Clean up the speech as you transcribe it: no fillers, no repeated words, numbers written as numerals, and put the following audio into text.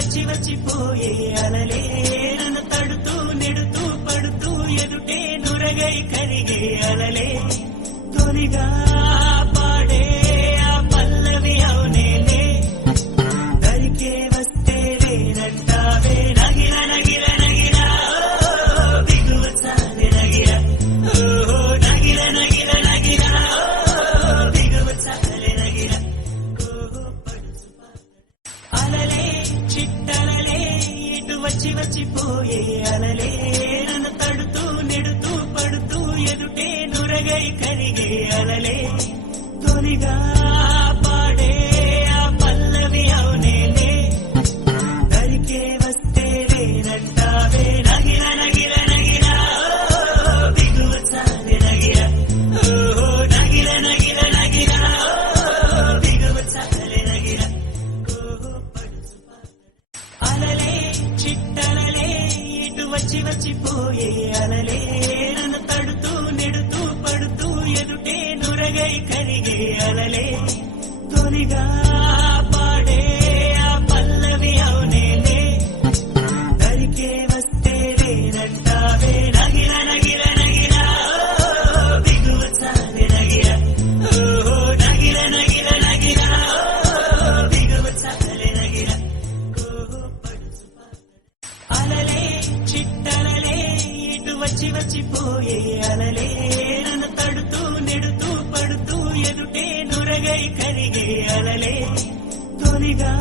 వచ్చి వచ్చిపోయే అలలే నన్ను తడుతూ నెడుతూ పడుతూ ఎదుటే నురగై కరిగే అలలే తొలిగా పాడే ఆ పల్లవి అవునేలే దరికే వస్తే రేనంటావే నగిర నగిర నగిర బిగువ చాలే నగిర ఓహో నగిర నగిర నగిర బిగువ చాలే నగిర ఓహో పడుచు అలలే చిట్టలలే ఇటు వచ్చి వచ్చిపోయే అలలే నన్ను తడుతూ నెడుతూ పడుతూ ఎదుటే నురగై కరిగే అలలే తొలిగా పాడే ఆ పల్లవి అవునేలే దరికే వస్తే రేనంటావే నగిర నగిర నగిర బిగువ చాలే నగిర ఓహో నగిర నగిర నగిర బిగువ చాలే నగిర ఓహో పడుచు అలలే చిట్టలలే ఇటు వచ్చి వచ్చిపోయే అలలే నన్ను తడుతూ నెడుతూ పడుతూ ఎదుటే నురగై కరిగే అలలే తొలిగా పాడే ఆ పల్లవి అవునేలే దరికే వస్తే రేనంటావే నగిర నగిర నగిర బిగువ చాలే నగిర ఓహో నగిర నగిర నగిర బిగువ చాలే నగిర ఓహో పడుచు అలలే చిట్టలలే ఇటు వచ్చి వచ్చిపోయే అలలే నన్ను తడుతూ నెడుతూ పడుతూ ఎదుటే నురగై కరిగే అలలే తొలిగా